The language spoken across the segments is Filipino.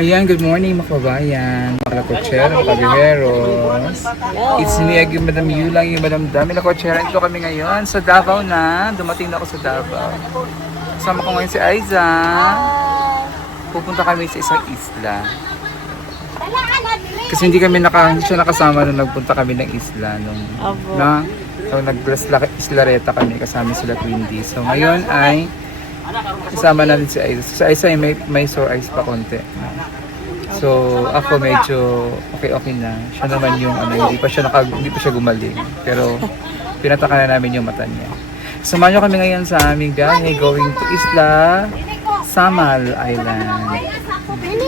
Ayan, good morning mga kabayan, mga kotsero, kabiheros. It's me again, Madam Yulang, yung Madam Dami na kotsero. Ito kami ngayon sa Davao na. Dumating na ako sa Davao. Kasama ko ngayon si Aiza. Pupunta kami sa isang isla. Kasi hindi siya nakasama nung nagpunta kami ng isla. Nung nag-islareta kami, kasama sila Twindy. So ngayon ay kasama natin si Aiza. Si Aiza ay may sore eyes pa konti. So ako medyo okay na. Siya naman yung hindi pa siya gumaling. Pero pinataka na namin yung mata niya. Samahan niyo kami ngayon sa aming biyahe going to Isla Samal Island.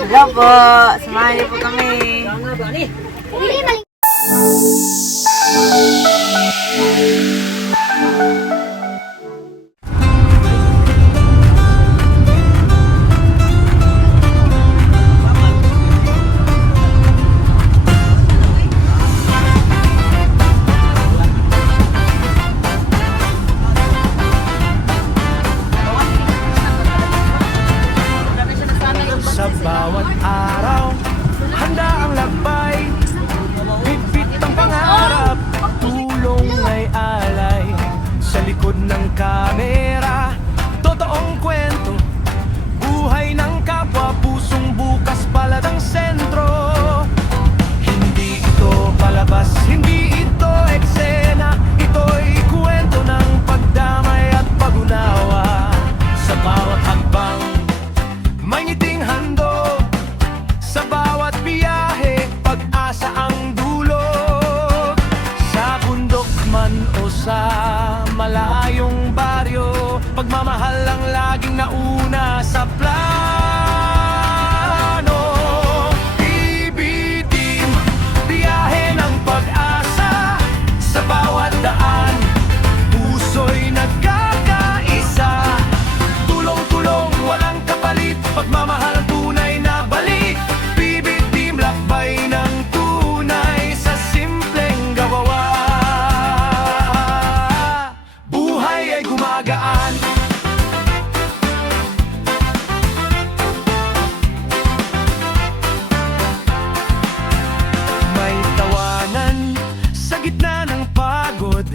Hello po, samahan niyo po kami. Sa bawat araw, handa ang lakbay, bitbit ang pangarap, tulong ay alay. Sa likod ng kamera, totoong kwento, buhay ng kapwa, pusong bukas palad ang sentro. Hindi ito palabas, hindi ito eksena, ito'y kwento ng pagdamay at pag-unawa. Sa bawat hakbang, may ngiting handog, sa bawat biyahe, pag-asa ang dulot. Sa bundok man o sa malayong baryo, pagmamahal ang laging nauna sa plano. PB-Team, biyahe ng pag-asa, sa bawat daan, puso'y nagkakaisa. Tulong-tulong, walang kapalit, pagmamahal tunay na balik. PB-Team, lakbay ng tunay sa simpleng gawawa. Buhay ay gumagaan, may tawanan sa gitna ng pagod,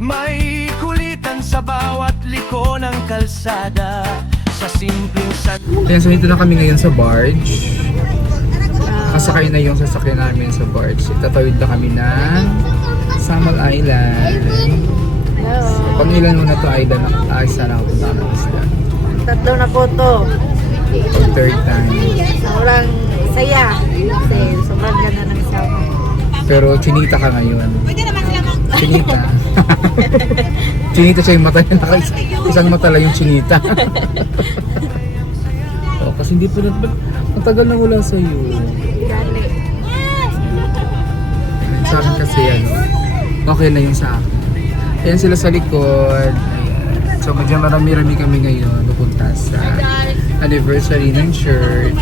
may kulitan sa bawat liko ng kalsada. Sa simpleng Ayan, so dito na kami ngayon sa barge. Kasakay na yung sasakyan namin sa barge. Itatawid na kami ng Samal Island. So, pang ilan muna to island na sana ako punta ng isla. Tatlo na po to. Third time. Walang saya. Kasi sobrang ganda ng isama. Pero chinita ka ngayon. Chinita. Chinita siya yung mata niya. Isang mata lang yung chinita. Oh, kasi hindi pa matagal na wala sa'yo. Gali. Sa akin kasi okay na yung sa akin. Ayan sila sa likod. Ayan. So medyo marami-rami kami ngayon pupunta sa anniversary ng church.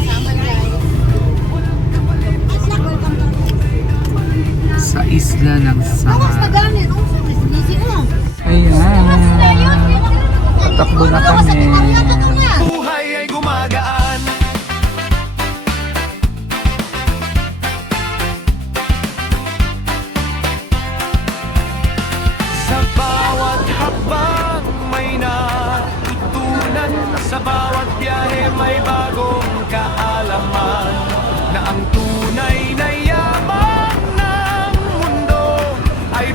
Sa isla ng Samal. Ayan. Tatakbo na kami. buhay ay gumagaan. Sa bawat hakbang may natutunan, sa bawat biyahe may bagong kaalaman, na ang tunay na yaman ng mundo ay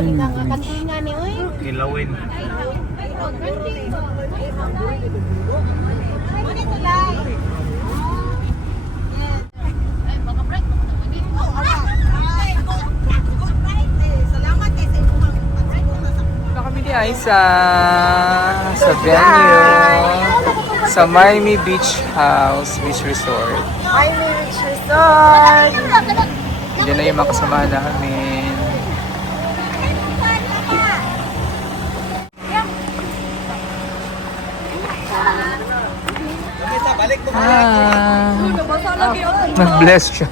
ko rin kang kantinga ni oy. Kilawin. Ito kami ni Ay sa venue sa Miami Beach House Beach Resort. Ay, may beach resort. Diyan na yung mga kasama namin. Nag-bless siya.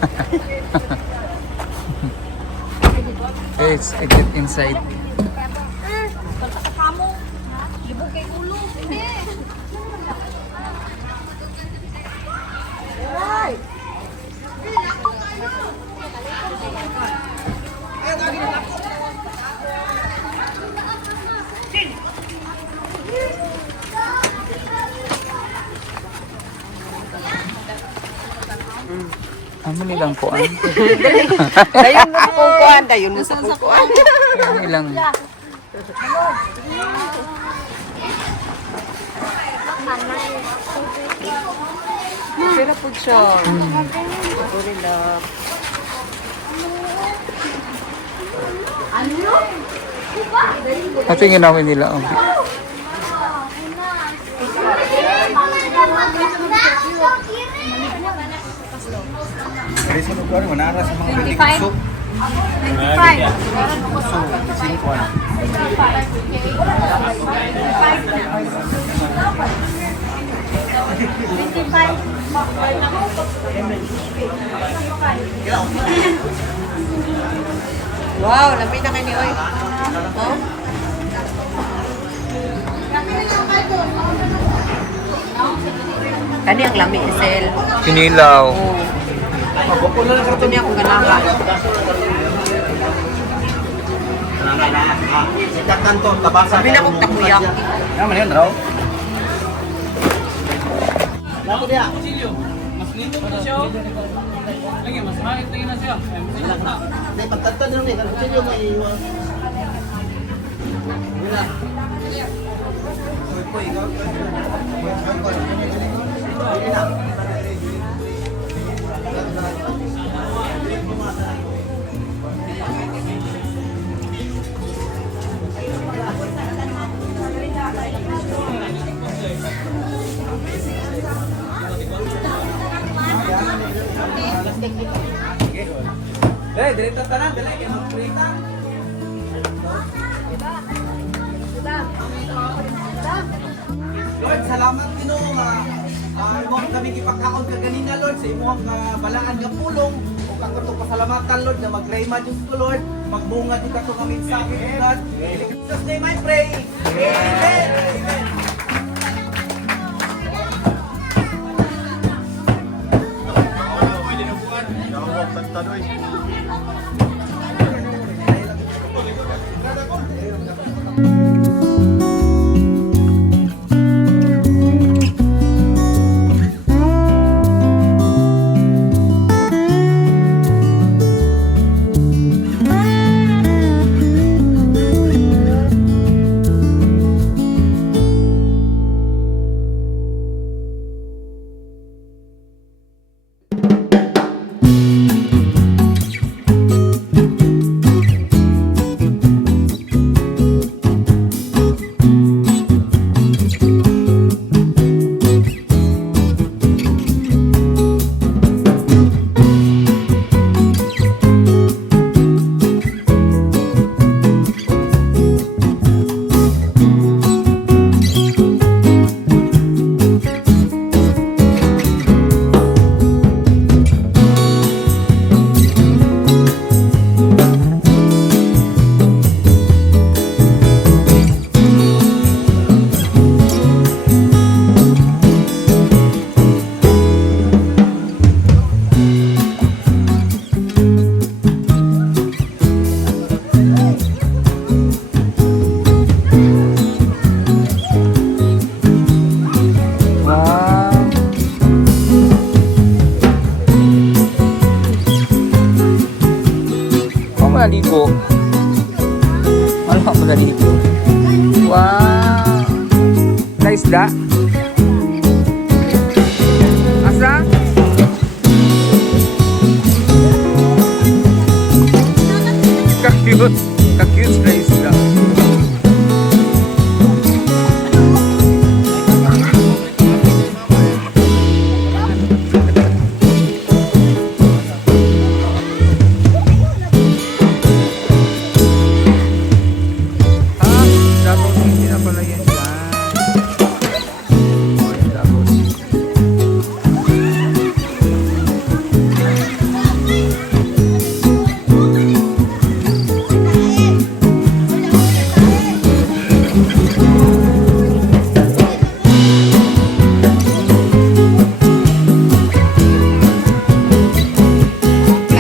Let's get inside. Ano nilang kuan? Dayon mo sa kukuan, dayon mo sa kukuan. Ano nilang... Pero po siya. Puri lang. Tingin namin nila. Oh. Dari sa lugar, manara sa mga bilik soup. 25. Wow, lamay na kayo ni Oy. Oh? Kani ang lami isel. Kinilaw. Ito niya kung ganahan. Kanto, tabasa. Sabi na kong takoyaki. Naman yun, raw. Lako dia. Mas nito pa siya. Lagi mas mahal tingin na siya. May pagtagtad nung kan kutsilyo may iwas. Wala. Ko ikaw. Eh, direta tanan, dali kay magprita. Lord, salamat Ginoo nga imo kami gipagkaon ka ganina Lord sa imong balaan nga pulong o kato pasalamatan Lord na magrayma Dios ko Lord, magbunga di kato nga mensahe God. In Jesus name I pray. Amen. Amen. naligo. Wow! Naisda? Asa? Ka-cute. Ka-cute na isda. Davao City na pala yan dyan. Davao City.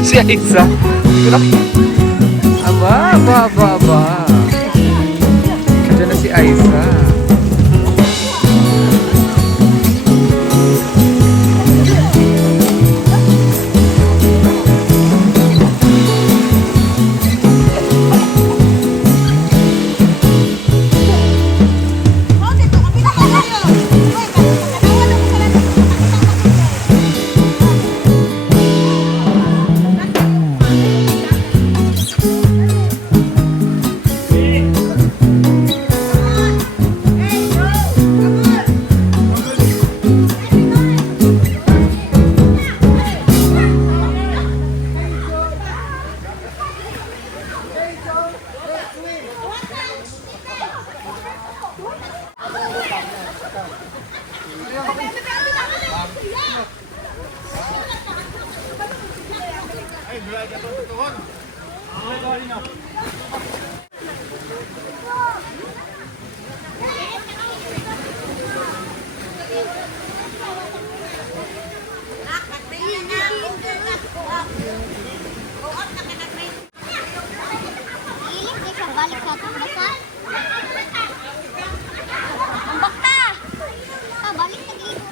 Si Aisa. Aba, aba, aba, aba. Diyan na si Aisa. Balik sa ating basa. Ang bakta! Balik na dito.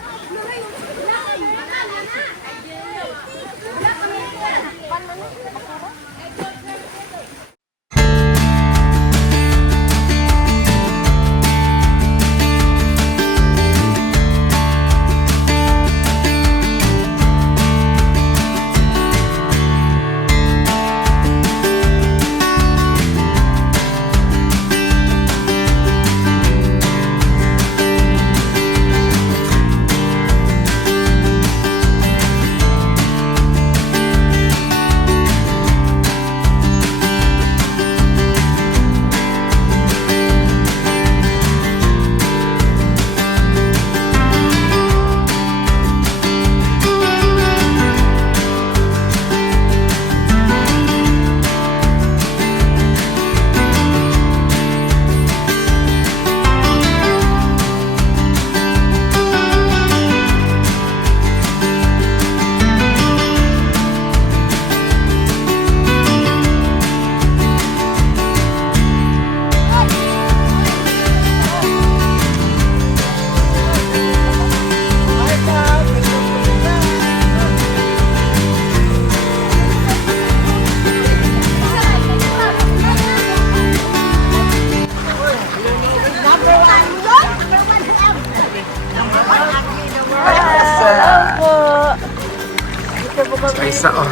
Aisa, oh.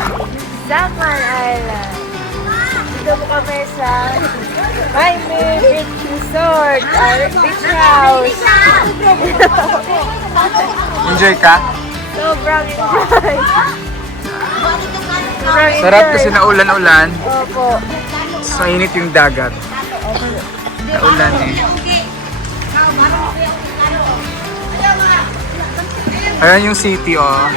Daman Island. Dito po kami sa Jaime Beach Resort, beach house. Enjoy ka? Sobrang enjoy. Sarap kasi naulan-ulan. Opo. So, init yung dagat. Naulan eh. Ayan yung city, oh.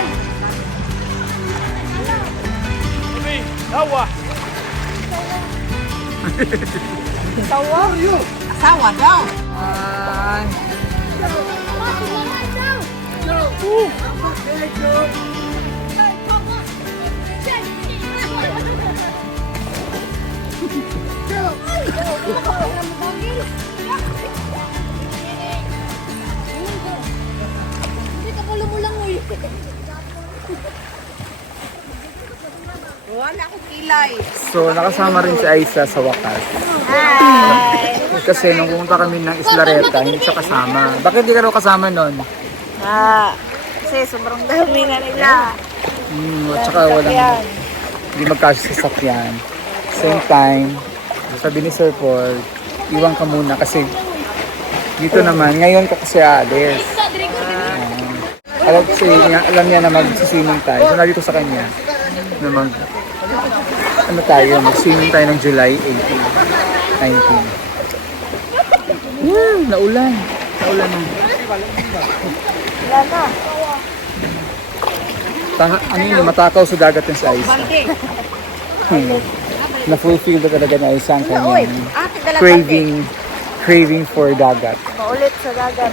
Asawa daw. Ay. Wala akong kilay. So, nakasama rin si Aiza sa wakas. Hi! Kasi nung pumunta kami ng Islareta, hindi siya kasama. Bakit di ka raw kasama nun? Kasi sobrang dami na nila. At saka walang, hindi magkasya sa sakyan. Same time, sabi ni Sir Paul, iwan ka muna kasi dito naman, ngayon ka kasi aalis. Alam niya na mag-swimming tayo. So, nandito sa kanya na mag-swimming tayo ng July 18, 19. Naulan. Naulan ng Wala na. ano yun, matakaw sa dagat ng sa Aiza. Na-fulfill na talaga na Aiza ang kanyang craving for dagat. Maulit sa dagat.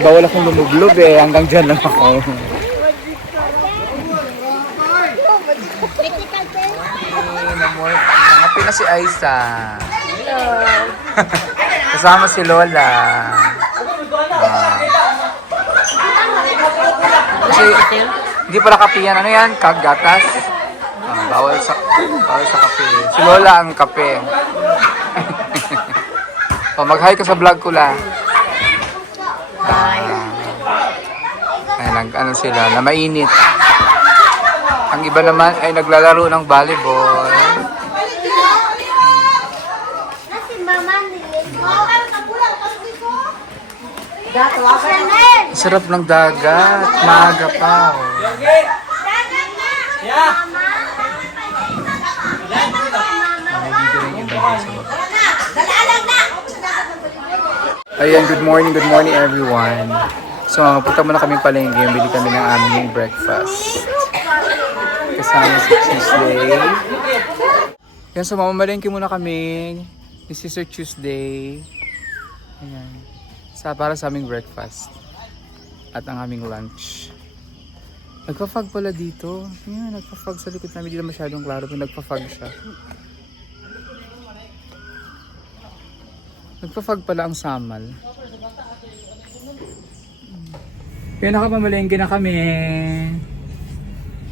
Bawal akong lumublob hanggang dyan lang ako. Happy na si Aiza. Kasama si Lola. Kasi hindi pala kape yan. Ano yan? Kagatas? Bawal sa kape. Si Lola ang kape. Mag-hi ka sa vlog ko la. Ano sila, na mainit. Ang iba naman ay naglalaro ng volleyball. Sarap ng dagat, maaga pa. Ayan, good morning everyone. So, punta muna kaming palengke, bili kami ng aming breakfast. Kasama si Tuesday. Yan, so mamamalengke muna kami ni Sister Tuesday. Ayan. Para sa aming breakfast. At ang aming lunch. Nagpa-fog pala dito. Ayan, nagpa-fog sa likod namin. Hindi na masyadong klaro pero nagpa-fog siya. Nagpa-fog pala ang samal. Kaya nakamamalengke na kami.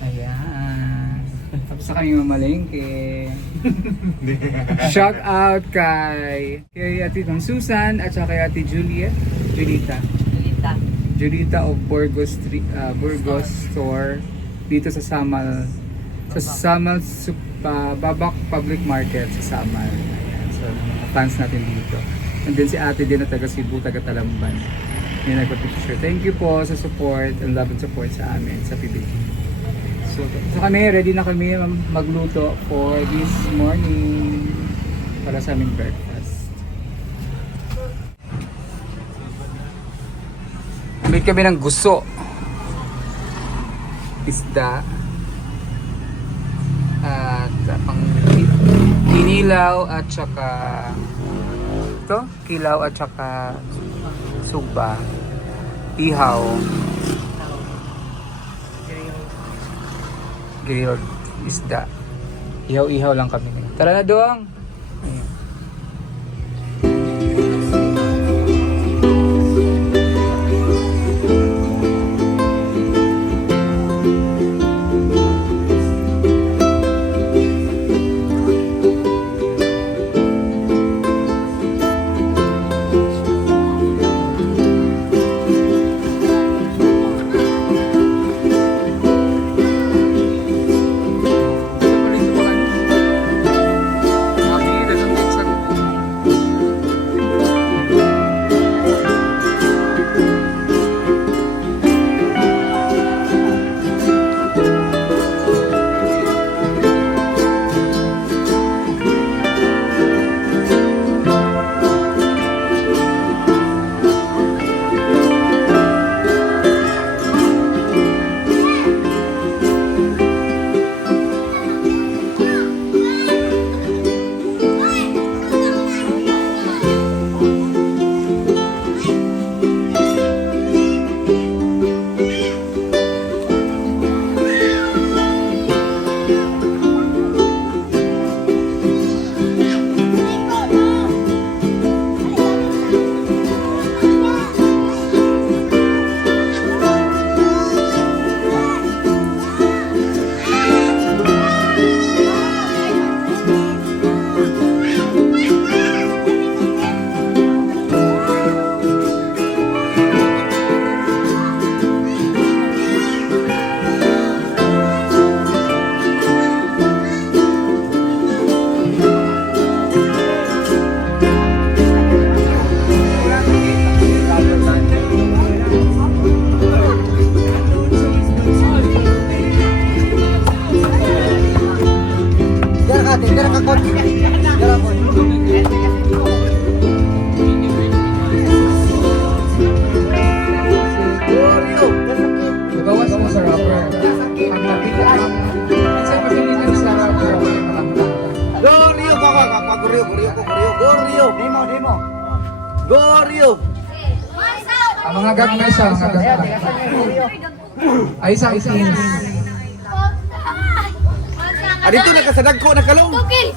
Ayan. Tapos na kami mamalengke. Shout out kay Ate Tang Susan at saka kay Ate Julita of Burgos Store dito sa Samal. Sa Samal Babak Public Market sa Samal. Ayan. So, mga fans natin dito. And then si Ate din na taga Cebu, taga Talamban. Yung nagpa-picture. Thank you po sa support and love and support sa amin sa PBB. So kami, ready na kami magluto for this morning para sa aming breakfast. Bili kami ng guso, isda, at pang kinilaw at saka kilaw at saka suba, ihaw, grilled isda. Ihaw-ihaw lang kami. Tara na doang! Ayan. Goryo. Demo. Goryo. Ang mga gagmay sa mga gagmay. Ay isang teams. Dito na ka sa dagko na kalong. Tukil!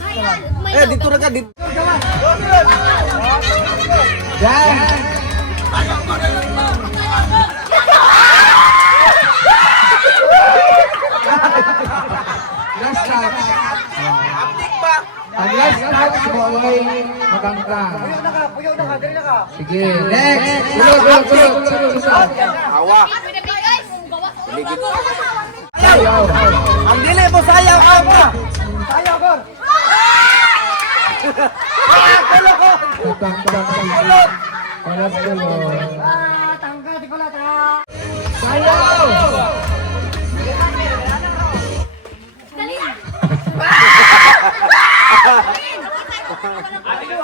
Dito na ka dito. Yan! Last shot. Aptik ba? Ang last shot mo ay magangka. Sige, next! Sunod. Hawa. Guys! Sayaw. Ang dili mo sayaw ka. Kulot. Sayaw!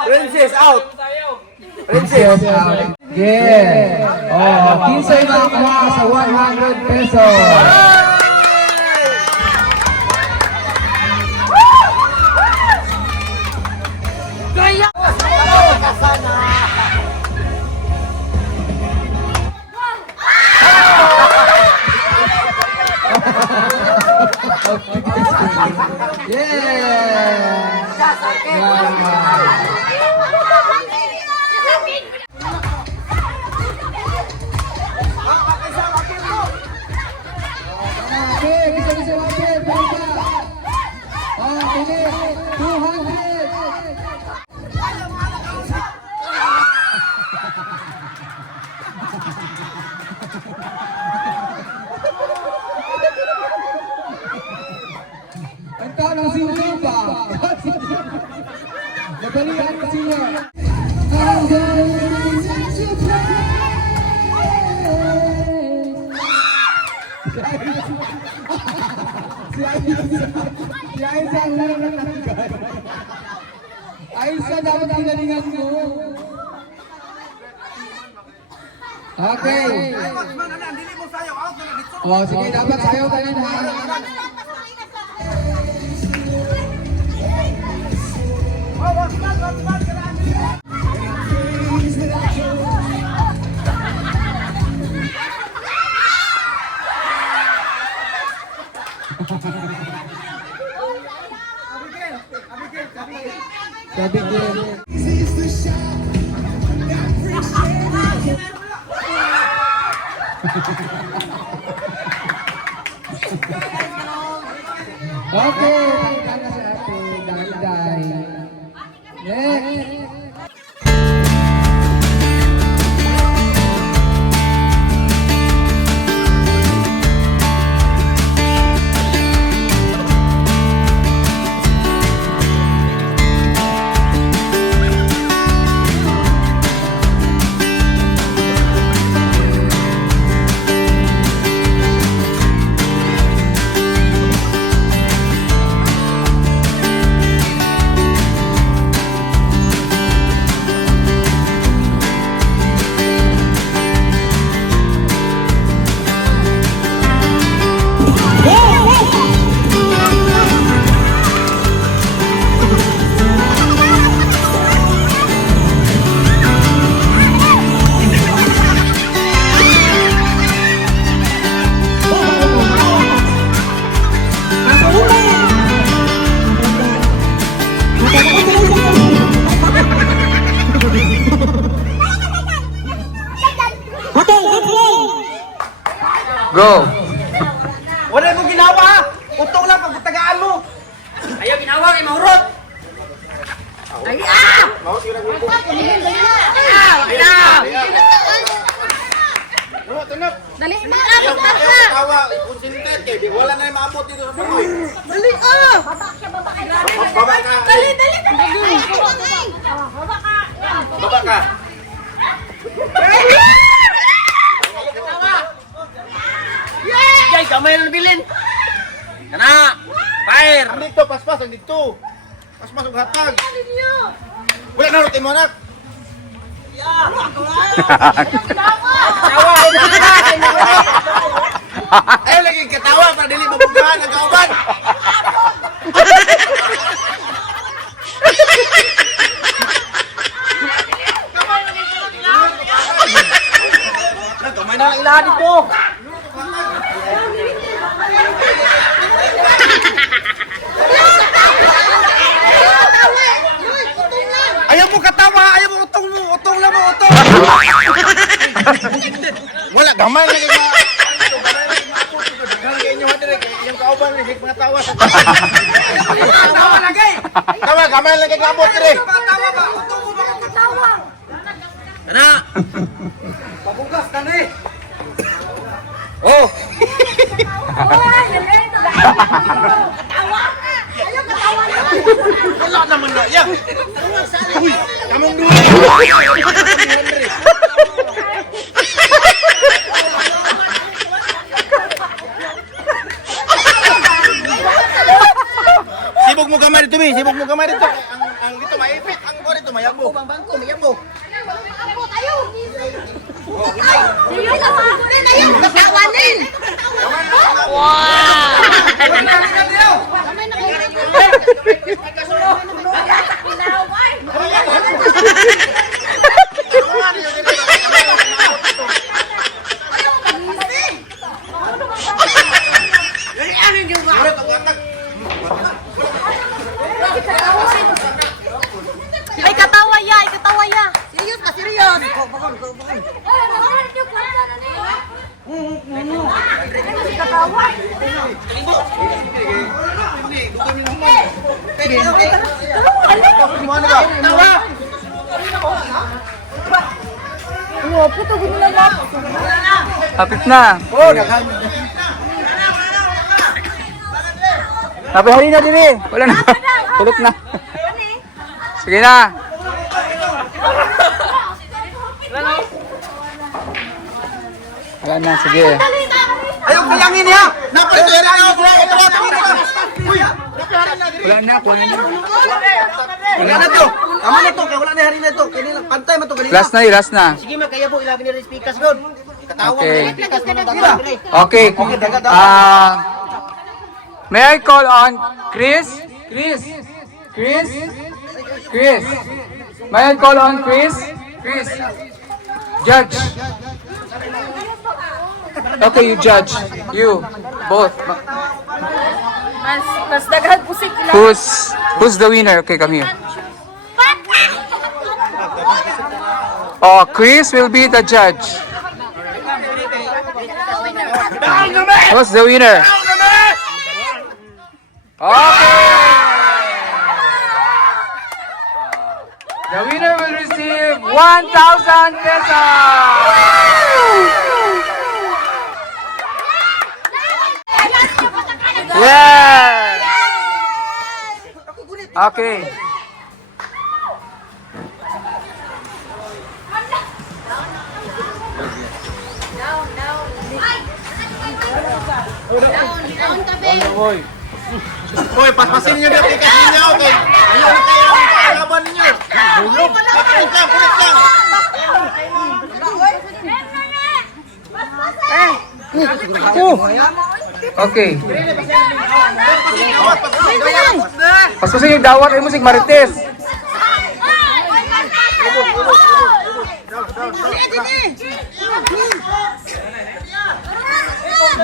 Princess out. Princess out. Yeah. Oh, 15 makakuha sa 100 pesos. Ang tanong sino ba? Nabalian ko sino. I'm gonna surprise. Si Aiza ang nanananggal. Aiza dapat pinalingan mo. Okay. Dili mo sayaw out na dito. Oh, sige, dapat sayaw tayo na. Sabi ko. Okay, tangka na sa atin. Dahil. Next. Go! Wala mo ginawa. Utong lang pagtagaan mo. Ayaw ginawa kay Mahurot. Dali mo! Tawa, konsinter kay wala na maabot dito sa Pinoy. Dali! Baba ka. Dali! Baba ka. Jay, kamay na bilin. Kana! Fire! Ang dito, paspas, ang dito. Paspas ang hatag. Wala na rutin mo anak. Ay, lagi katawa para dili mabugahan ang kauban. ilahan dito. Ayaw mo katawa, ayaw mo utong lang mo, utong. Wala, gamay lagi mga. Yung kauban lagi mga tawa sa tawa lagi. Tawa, gamay lagi ngabot dire. Tawa ba? Utong mo ba katawa? Ana. Pabugas ka ni. Oh. Wala naman na. Yan. Uy, kamong dulu. Sibog mo gamay dito, Mi. Sibog mo gamay dito. Ang dito maipit, ang ko dito mayabo. Bangko, mayabo. Ay, katawa ya, ay katawa ya. Serius ka, serius. Kapit na. Oh, daghan. Napahali na din eh. Wala na. Tulog na. Sige na. Wala na, sige. Ayaw kayangin niya. Napalito na ako. Wala na, kuha na. Wala na to. Tama na to, kaya wala na hari na to. Kanina, pantay man to kanina. Last na eh, last na. Sige, magkaya po, ilagin nila yung speakers doon. Katawa Okay. mo speakers mo ng dagdag. Okay. May I call on Chris? Chris? Chris? Chris? May I call on Chris? Chris? Judge. Okay, you judge. You. Both. Mas daghan pusik ila. Who's the winner? Okay, come here. Oh, Chris will be the judge. Who's the winner? Okay! The winner will receive 1,000 pesos! Yeah! Okay. Hoy, paspasin niyo yung application niyo, okay? Ayaw na kayo ang kalaban ninyo. Hulog. Kulit lang, kulit lang. Okay. Pasusin yung dawat ay musik marites.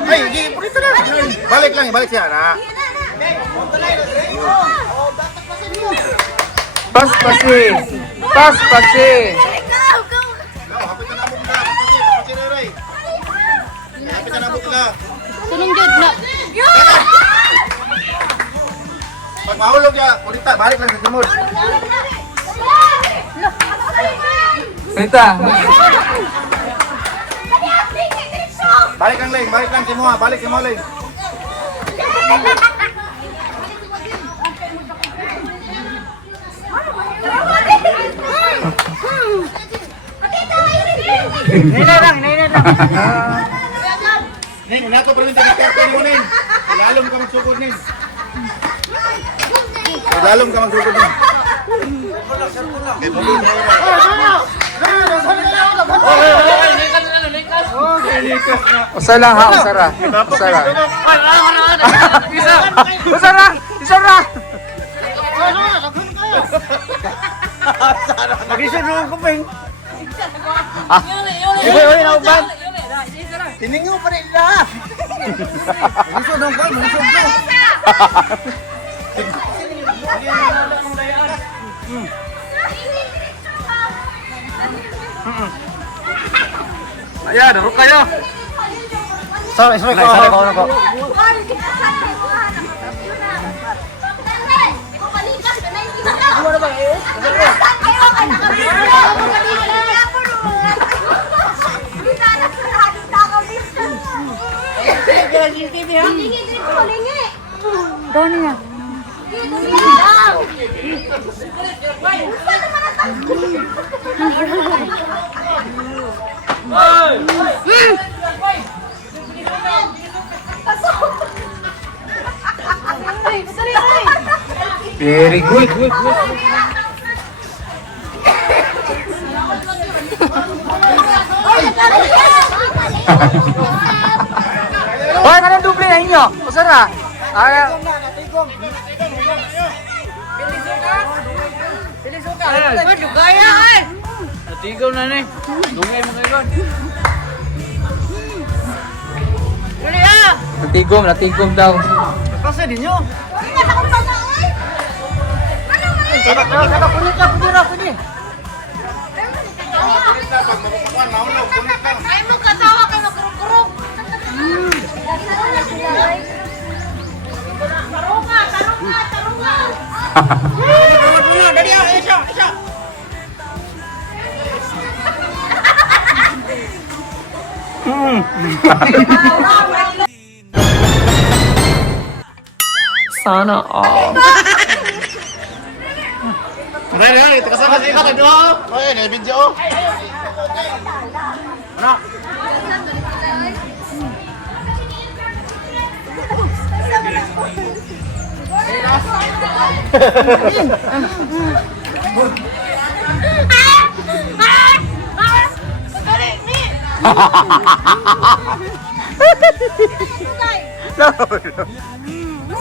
Ay, hindi, purito na. Balik lang, balik siya, na. Paspasi. Paspasi. Hapit na nabok na. Paspasi na, Ray. Hapit na nabok na. Sunungjud na. Pag mahulog niya, purita, balik lang sa sumod. Salita. Balik lang, Leng. Balik lang si Moha. Balik si Moha, Leng. Neng, nato pa rin tayo kapatid mo, Neng. Lalong ka magsugod, Neng. Lalong ka magsugod, Neng. Usa lang ha, usara. Usara. Usara. Usara. Mag-isa doon ko, Peng. Ah. Yuli na uban. Tiningaw pa rin na! Malusod ang kwan, malusod ko! Ayan, daro kayo. Sorry ko. Very good. Hoy, kanang duble na inyo. Usara. Ay, Natigaw na ni. Dungay mo kayo. natigom daw. Kasi din nyo. Ay mo katawa kay magkurog-kurog. Tarunga. Sana all. Dali, ito kasama sa ikat. Ito, okay, na-video.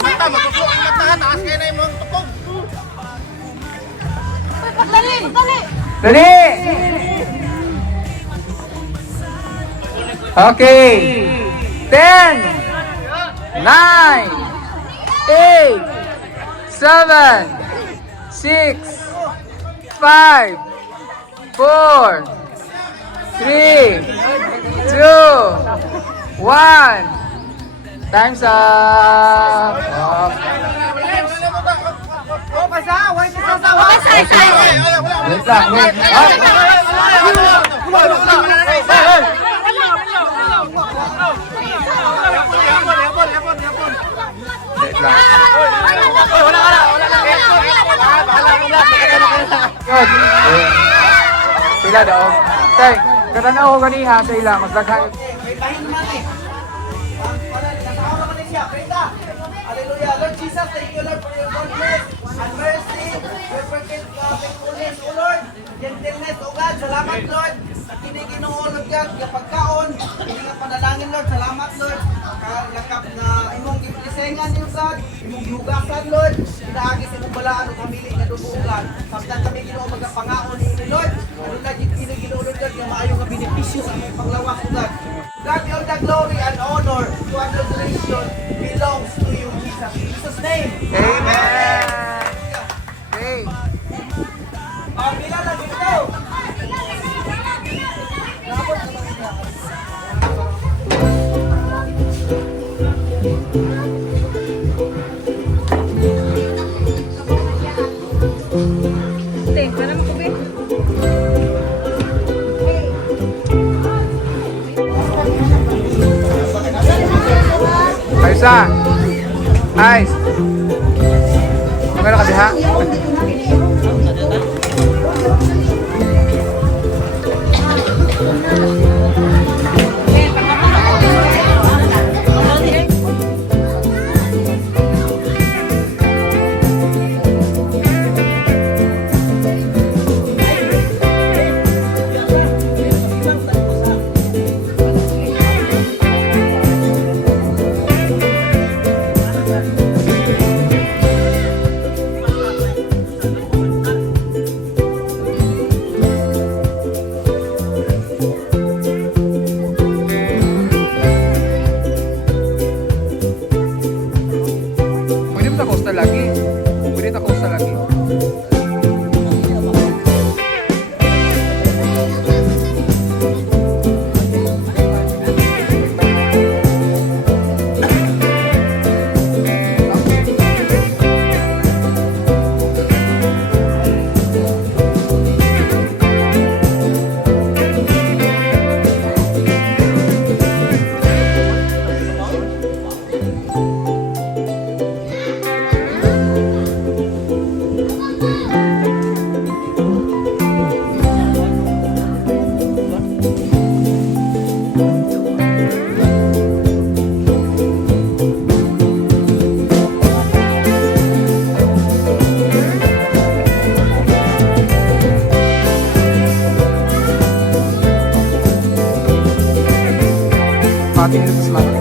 Basta, matuslok ang latahan. Taas kayo na yung mga tukog. Dali. Dali! Okay. 10, 9, 8, 7, 6, 5, 4, 3, 2, 1. Time's up. Wait lang, wait. Wait lang. Yun. Sila daw. Tay, katanaw ko ganiha sa ila. Maglagay. May tahin naman eh. Nasakaw naman eh siya. Prenda. Hallelujah. Lord Jesus, thank you Lord for your goodness and mercy. Your perfect faithfulness, O Lord. Gentleness, O God. Salamat Lord. Kiniginoo Lord God. Yung pagkaon. Hindi nga panalangin Lord. Salamat Lord. Lakap na imong giblisengan niyo God. Imong gihugasan Lord. Inaagi sa imong balaan o kamili nga dubugan. Samtang kami ginoo magapangaon ni Lord. Ano na ginoo Lord God. Yung maayong nga benepisyo sa aming panglawas O God. God, all the glory and honor to adoration belongs to you, Jesus. In Jesus' name. Amen. Okay. Bila lagi ito. Ayusa. Ayos. Magkano kasi ha? ating Jesus,